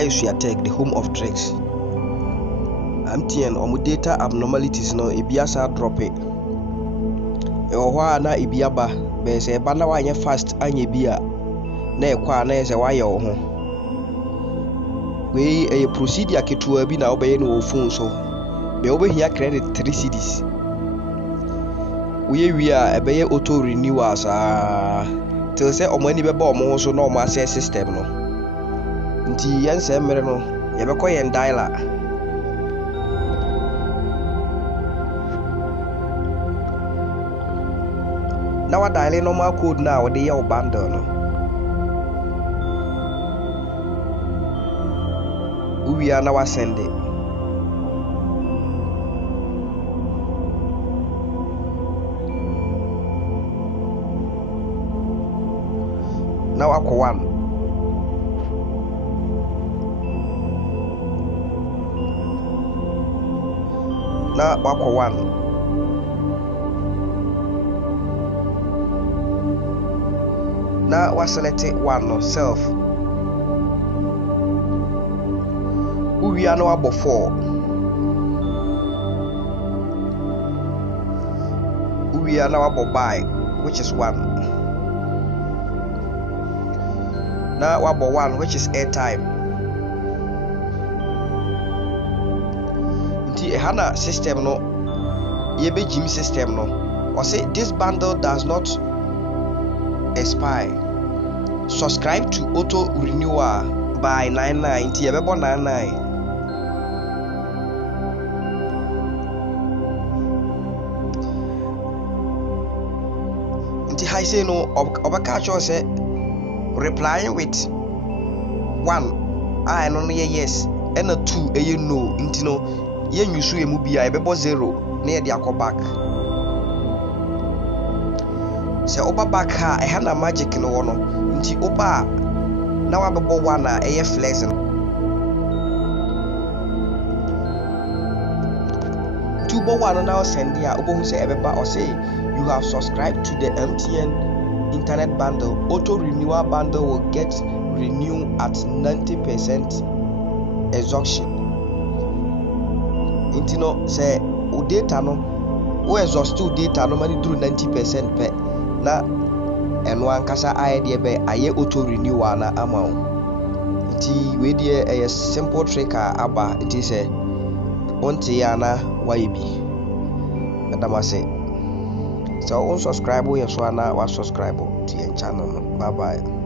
𝐏𝐞𝐫𝐿 Tech, the home of tricks. MTN data abnormalities no ebiasa drop it. Na ibiaba be se ba na wanye fast anye bia na ekwa na se waye wo ho. We a procedure ketua bi na obeye no phone so. Be obehia credit 3 cedis. We ebeye auto renewal sa till say omani be ba omo so na omo access system no. Nti yense mere no ye be koyen dialer. Now I dial normal code now with the your bundle no. We are now send it. Now I call one. Now I call one. Now we select one no self. We are now about 4. We are now about buy, which is 1. Now about 1, which is airtime. The HANA system no, yebe gym system no. Or say this bundle does not expire. Subscribe to auto renewal by 990 about 99. Nti I say no obaka cho say replying with 1 I no yes and a 2 no nti no ye nyusu emu bia ebebo 0 na ye de back. Se oba back ha na magic no wono nti oba na wabebo 1 a eye flex no 2 bo 1 na send ya obo hu se ebeba or say you have subscribed to the MTN internet bundle. Auto renewal bundle will get renewed at 90% exhaustion. Nti no se o data no o exhaust data no mani through 90% per na eno ankasa aye be aye auto renewal na amount. Nti we dey a simple trick aba it is a onti ya na waye bi adama say so unsubscribe we so na wa subscribe to your channel. Bye bye.